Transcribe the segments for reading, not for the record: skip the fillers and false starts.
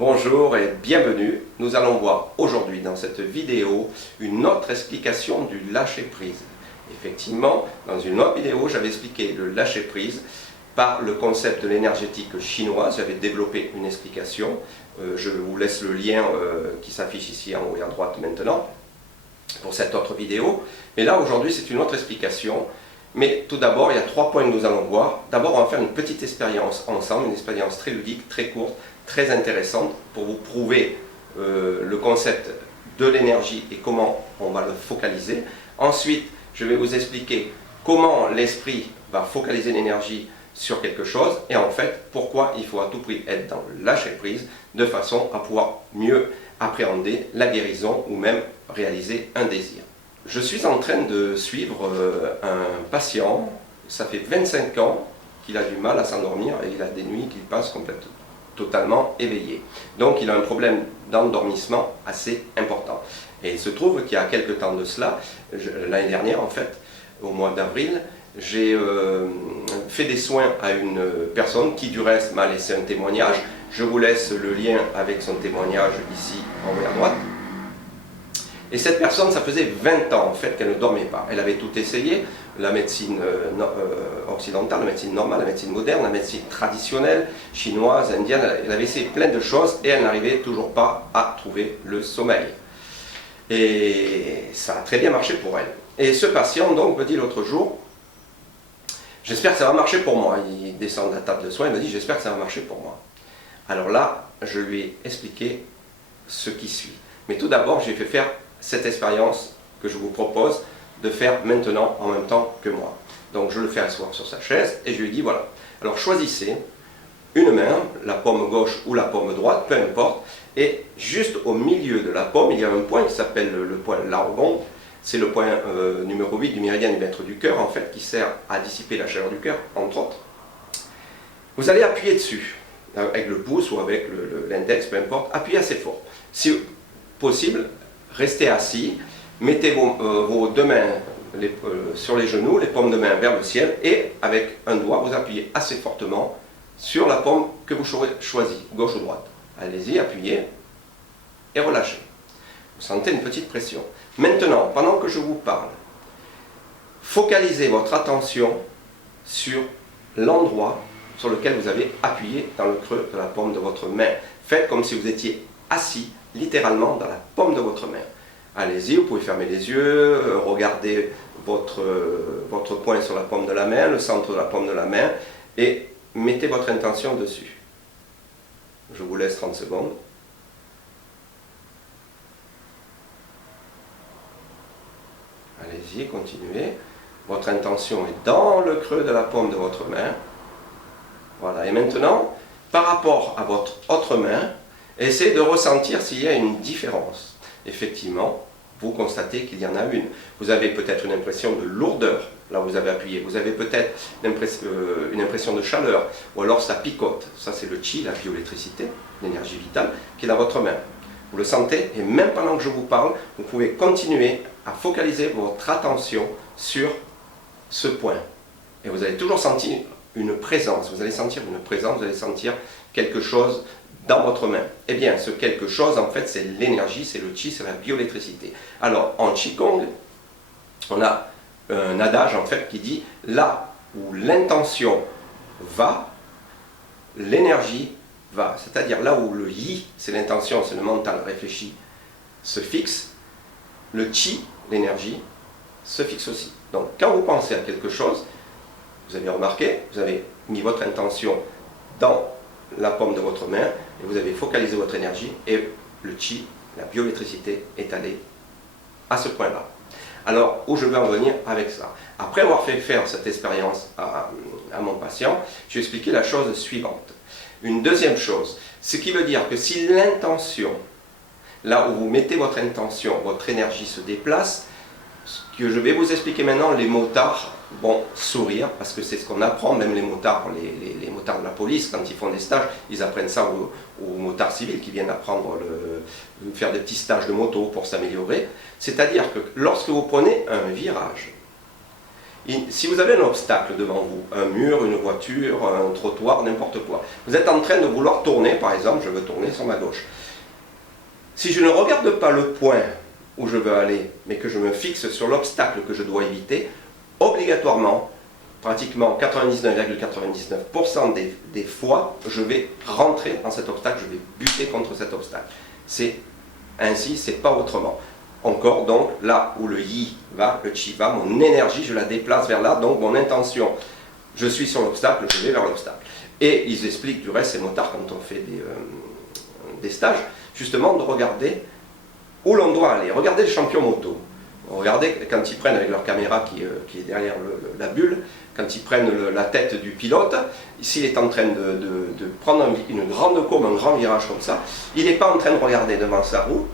Bonjour et bienvenue. Nous allons voir aujourd'hui dans cette vidéo une autre explication du lâcher-prise. Effectivement, dans une autre vidéo, j'avais expliqué le lâcher-prise par le concept de l'énergétique chinoise. J'avais développé une explication. Je vous laisse le lien qui s'affiche ici en haut et à droite maintenant pour cette autre vidéo. Mais là, aujourd'hui, c'est une autre explication. Mais tout d'abord, il y a 3 points que nous allons voir. D'abord, on va faire une petite expérience ensemble, une expérience très ludique, très courte, très intéressante pour vous prouver le concept de l'énergie et comment on va le focaliser. Ensuite, je vais vous expliquer comment l'esprit va focaliser l'énergie sur quelque chose et en fait, pourquoi il faut à tout prix être dans le lâcher-prise de façon à pouvoir mieux appréhender la guérison ou même réaliser un désir. Je suis en train de suivre un patient, ça fait 25 ans qu'il a du mal à s'endormir et il a des nuits qu'il passe complètement totalement éveillé. Donc il a un problème d'endormissement assez important. Et il se trouve qu'il y a quelques temps de cela, l'année dernière en fait, au mois d'avril, j'ai fait des soins à une personne qui du reste m'a laissé un témoignage. Je vous laisse le lien avec son témoignage ici en haut à droite. Et cette personne, ça faisait 20 ans en fait qu'elle ne dormait pas. Elle avait tout essayé, la médecine occidentale, la médecine normale, la médecine moderne, la médecine traditionnelle, chinoise, indienne. Elle avait essayé plein de choses et elle n'arrivait toujours pas à trouver le sommeil. Et ça a très bien marché pour elle. Et ce patient donc me dit l'autre jour, j'espère que ça va marcher pour moi. Il descend de la table de soins, il me dit j'espère que ça va marcher pour moi. Alors là, je lui ai expliqué ce qui suit. Mais tout d'abord, j'ai fait faire cette expérience que je vous propose de faire maintenant en même temps que moi. Donc je le fais asseoir sur sa chaise et je lui dis voilà, alors choisissez une main, la paume gauche ou la paume droite, peu importe, et juste au milieu de la paume, il y a un point qui s'appelle le point Largon. C'est le point numéro 8 du méridien du maître du cœur en fait, qui sert à dissiper la chaleur du cœur, entre autres. Vous allez appuyer dessus, avec le pouce ou avec l'index, peu importe, appuyez assez fort. Si possible, restez assis, mettez vos deux mains sur les genoux, les paumes de main vers le ciel, et avec un doigt, vous appuyez assez fortement sur la paume que vous choisissez, gauche ou droite. Allez-y, appuyez, et relâchez. Vous sentez une petite pression. Maintenant, pendant que je vous parle, focalisez votre attention sur l'endroit sur lequel vous avez appuyé dans le creux de la paume de votre main. Faites comme si vous étiez assis littéralement dans la paume de votre main. Allez-y, vous pouvez fermer les yeux, regardez votre poing sur la paume de la main, le centre de la paume de la main, et mettez votre intention dessus. Je vous laisse 30 secondes. Allez-y, continuez. Votre intention est dans le creux de la paume de votre main. Voilà, et maintenant, par rapport à votre autre main, essayez de ressentir s'il y a une différence. Effectivement, vous constatez qu'il y en a une. Vous avez peut-être une impression de lourdeur, là où vous avez appuyé. Vous avez peut-être une impression de chaleur, ou alors ça picote. Ça c'est le chi, la bioélectricité, l'énergie vitale, qui est dans votre main. Vous le sentez, et même pendant que je vous parle, vous pouvez continuer à focaliser votre attention sur ce point. Et vous allez toujours sentir une présence, vous allez sentir une présence, vous allez sentir quelque chose dans votre main. Eh bien, ce quelque chose, en fait, c'est l'énergie, c'est le chi, c'est la bioélectricité. Alors, en Qigong, on a un adage, en fait, qui dit « là où l'intention va, l'énergie va ». C'est-à-dire, là où le yi, c'est l'intention, c'est le mental réfléchi, se fixe, le chi, l'énergie, se fixe aussi. Donc, quand vous pensez à quelque chose, vous avez remarqué, vous avez mis votre intention dans la paume de votre main et vous avez focalisé votre énergie et le chi, la bioélectricité, est allé à ce point-là. Alors, où je veux en venir avec ça? Après avoir fait faire cette expérience à mon patient, je vais expliquer la chose suivante. Une deuxième chose, ce qui veut dire que si l'intention, là où vous mettez votre intention, votre énergie se déplace, ce que je vais vous expliquer maintenant, les motards vont sourire, parce que c'est ce qu'on apprend, même les motards, les motards de la police, quand ils font des stages, ils apprennent ça aux motards civils qui viennent apprendre, faire des petits stages de moto pour s'améliorer. C'est-à-dire que lorsque vous prenez un virage, Si vous avez un obstacle devant vous, un mur, une voiture, un trottoir, n'importe quoi, vous êtes en train de vouloir tourner, par exemple, je veux tourner sur ma gauche. Si je ne regarde pas le point où je veux aller, mais que je me fixe sur l'obstacle que je dois éviter, obligatoirement, pratiquement 99,99% des fois, je vais rentrer dans cet obstacle, je vais buter contre cet obstacle. C'est ainsi, c'est pas autrement. Encore, donc, là où le yi va, le chi va, mon énergie, je la déplace vers là, donc mon intention, je suis sur l'obstacle, je vais vers l'obstacle. Et ils expliquent, du reste, ces motards, quand on fait des stages, justement, de regarder où l'on doit aller. Regardez les champions moto. Regardez quand ils prennent avec leur caméra qui est derrière la bulle, quand ils prennent la tête du pilote, s'il est en train de prendre une grande courbe, un grand virage comme ça, il n'est pas en train de regarder devant sa roue,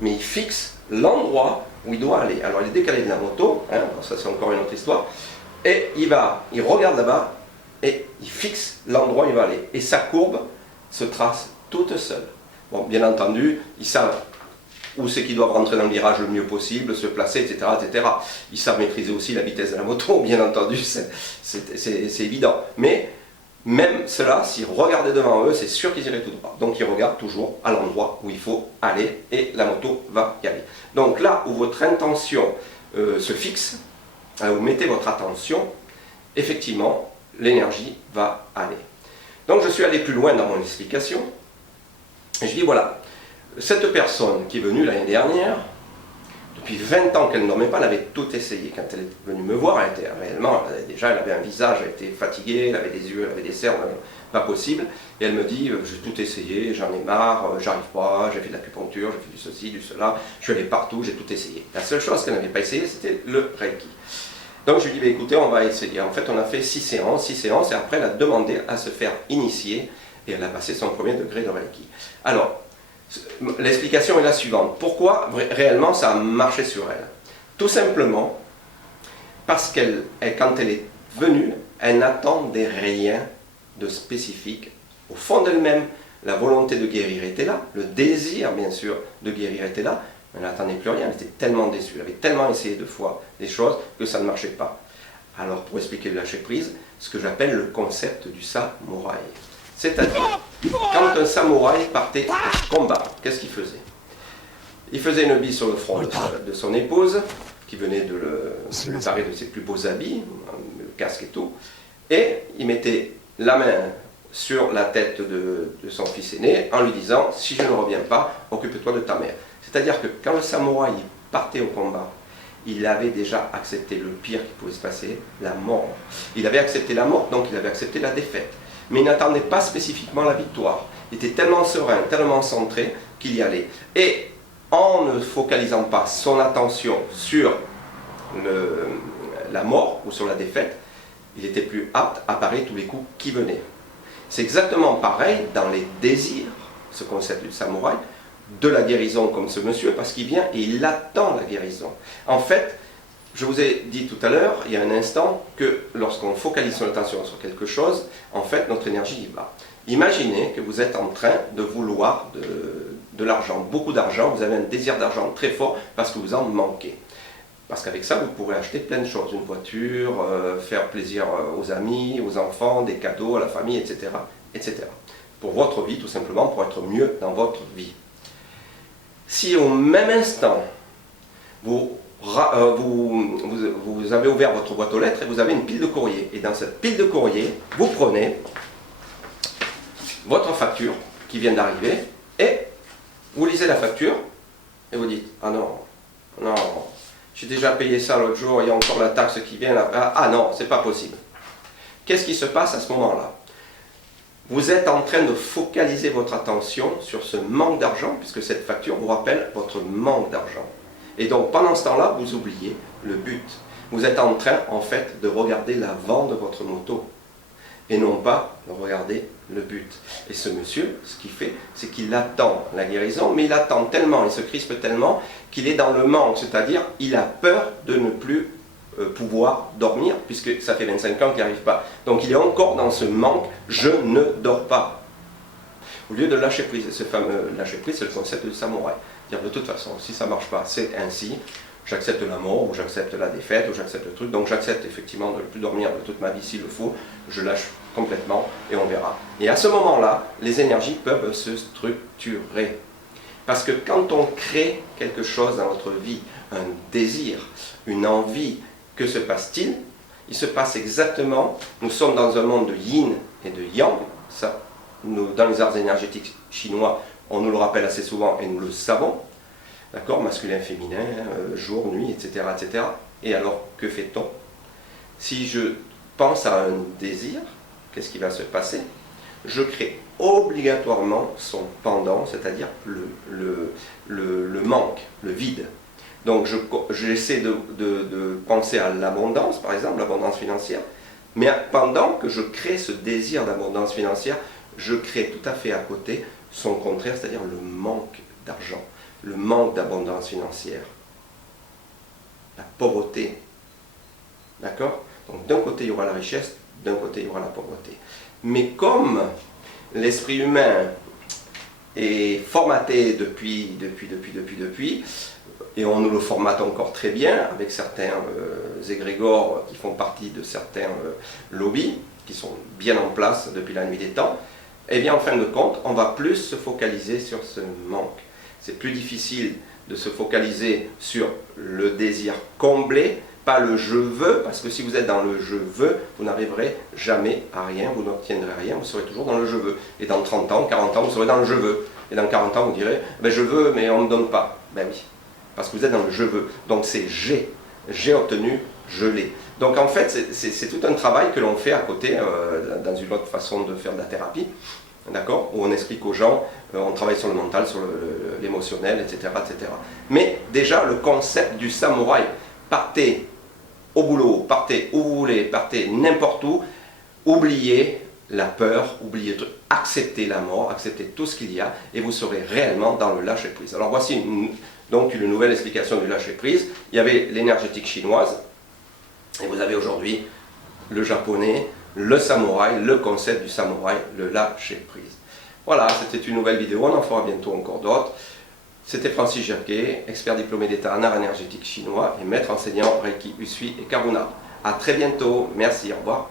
mais il fixe l'endroit où il doit aller. Alors il est décalé de la moto, hein, ça c'est encore une autre histoire, et il regarde là-bas, et il fixe l'endroit où il va aller. Et sa courbe se trace toute seule. Bon, bien entendu, ils savent où c'est qu'ils doivent rentrer dans le virage le mieux possible, se placer, etc., etc. Ils savent maîtriser aussi la vitesse de la moto, bien entendu, c'est évident. Mais même cela, s'ils regardaient devant eux, c'est sûr qu'ils iraient tout droit. Donc ils regardent toujours à l'endroit où il faut aller et la moto va y aller. Donc là où votre intention se fixe, où vous mettez votre attention, effectivement, l'énergie va aller. Donc je suis allé plus loin dans mon explication, et je dis voilà, cette personne qui est venue l'année dernière, depuis 20 ans qu'elle ne dormait pas, elle avait tout essayé. Quand elle est venue me voir, elle était réellement, déjà elle avait un visage, elle était fatiguée, elle avait des yeux, elle avait des cernes, pas possible. Et elle me dit, j'ai tout essayé, j'en ai marre, j'arrive pas, j'ai fait de l'acupuncture, j'ai fait du ceci, du cela, je suis allé partout, j'ai tout essayé. La seule chose qu'elle n'avait pas essayé, c'était le Reiki. Donc je lui dis, écoutez, on va essayer. En fait, on a fait 6 séances, et après elle a demandé à se faire initier, et elle a passé son premier degré de Reiki. Alors, l'explication est la suivante. Pourquoi réellement ça a marché sur elle? Tout simplement parce quand elle est venue, elle n'attendait rien de spécifique. Au fond d'elle-même, la volonté de guérir était là, le désir bien sûr de guérir était là, elle n'attendait plus rien, elle était tellement déçue, elle avait tellement essayé de fois des choses que ça ne marchait pas. Alors pour expliquer le lâcher prise, ce que j'appelle le concept du samouraï. C'est-à-dire, quand un samouraï partait au combat, qu'est-ce qu'il faisait? Il faisait une bise sur le front de son épouse, qui venait de le parer de ses plus beaux habits, le casque et tout, et il mettait la main sur la tête de son fils aîné en lui disant « Si je ne reviens pas, occupe-toi de ta mère ». C'est-à-dire que quand le samouraï partait au combat, il avait déjà accepté le pire qui pouvait se passer, la mort. Il avait accepté la mort, donc il avait accepté la défaite. Mais il n'attendait pas spécifiquement la victoire. Il était tellement serein, tellement centré qu'il y allait. Et en ne focalisant pas son attention sur la mort ou sur la défaite, il était plus apte à parer tous les coups qui venaient. C'est exactement pareil dans les désirs, ce concept du samouraï, de la guérison comme ce monsieur, parce qu'il vient et il attend la guérison. En fait, je vous ai dit tout à l'heure, il y a un instant, que lorsqu'on focalise son attention sur quelque chose, en fait, notre énergie y va. Imaginez que vous êtes en train de vouloir de l'argent, beaucoup d'argent, vous avez un désir d'argent très fort parce que vous en manquez. Parce qu'avec ça, vous pourrez acheter plein de choses, une voiture, faire plaisir aux amis, aux enfants, des cadeaux à la famille, etc., etc. Pour votre vie, tout simplement, pour être mieux dans votre vie. Si au même instant, vous avez ouvert votre boîte aux lettres et vous avez une pile de courrier. Et dans cette pile de courrier, vous prenez votre facture qui vient d'arriver et vous lisez la facture et vous dites « Ah non, non, j'ai déjà payé ça l'autre jour, il y a encore la taxe qui vient là. Ah non, c'est pas possible. » Qu'est-ce qui se passe à ce moment-là? Vous êtes en train de focaliser votre attention sur ce manque d'argent, puisque cette facture vous rappelle votre manque d'argent. Et donc pendant ce temps-là, vous oubliez le but. Vous êtes en train, en fait, de regarder l'avant de votre moto, et non pas de regarder le but. Et ce monsieur, ce qu'il fait, c'est qu'il attend la guérison, mais il attend tellement, il se crispe tellement, qu'il est dans le manque, c'est-à-dire il a peur de ne plus pouvoir dormir, puisque ça fait 25 ans qu'il n'y arrive pas. Donc il est encore dans ce manque, je ne dors pas. Au lieu de lâcher prise, ce fameux lâcher prise, c'est le concept du samouraï. Dire de toute façon, si ça ne marche pas, c'est ainsi, j'accepte la mort, ou j'accepte la défaite, ou j'accepte le truc, donc j'accepte effectivement de ne plus dormir de toute ma vie s'il le faut, je lâche complètement et on verra. Et à ce moment-là, les énergies peuvent se structurer. Parce que quand on crée quelque chose dans notre vie, un désir, une envie, que se passe-t-il? Il se passe exactement, nous sommes dans un monde de yin et de yang, ça, dans les arts énergétiques chinois, on nous le rappelle assez souvent et nous le savons, d'accord, masculin, féminin, jour, nuit, etc., etc. Et alors, que fait-on? Si je pense à un désir, qu'est-ce qui va se passer? Je crée obligatoirement son pendant, c'est-à-dire le manque, le vide. Donc j'essaie de penser à l'abondance, par exemple, l'abondance financière, mais pendant que je crée ce désir d'abondance financière, je crée tout à fait à côté son contraire, c'est-à-dire le manque d'argent, le manque d'abondance financière, la pauvreté. D'accord? Donc d'un côté il y aura la richesse, d'un côté il y aura la pauvreté. Mais comme l'esprit humain est formaté depuis, et on nous le formate encore très bien, avec certains égrégores qui font partie de certains lobbies, qui sont bien en place depuis la nuit des temps, et bien en fin de compte, on va plus se focaliser sur ce manque. C'est plus difficile de se focaliser sur le désir comblé, pas le je veux, parce que si vous êtes dans le je veux, vous n'arriverez jamais à rien, vous n'obtiendrez rien, vous serez toujours dans le je veux. Et dans 30 ans, 40 ans, vous serez dans le je veux. Et dans 40 ans, vous direz, ben je veux, mais on ne me donne pas. Ben oui, parce que vous êtes dans le je veux. Donc c'est j'ai obtenu, je l'ai. Donc en fait, c'est tout un travail que l'on fait à côté, dans une autre façon de faire de la thérapie, d'accord, où on explique aux gens, on travaille sur le mental, sur l'émotionnel, etc., etc. Mais déjà, le concept du samouraï, partez au boulot, partez où vous voulez, partez n'importe où, oubliez la peur, oubliez tout, acceptez la mort, acceptez tout ce qu'il y a, et vous serez réellement dans le lâcher-prise. Alors voici donc une nouvelle explication du lâcher-prise. Il y avait l'énergétique chinoise, et vous avez aujourd'hui le japonais, le samouraï, le concept du samouraï, le lâcher-prise. Voilà, c'était une nouvelle vidéo, on en fera bientôt encore d'autres. C'était Francis Jacquet, expert diplômé d'État en art énergétique chinois et maître enseignant Reiki, Usui et Karuna. A très bientôt, merci, au revoir.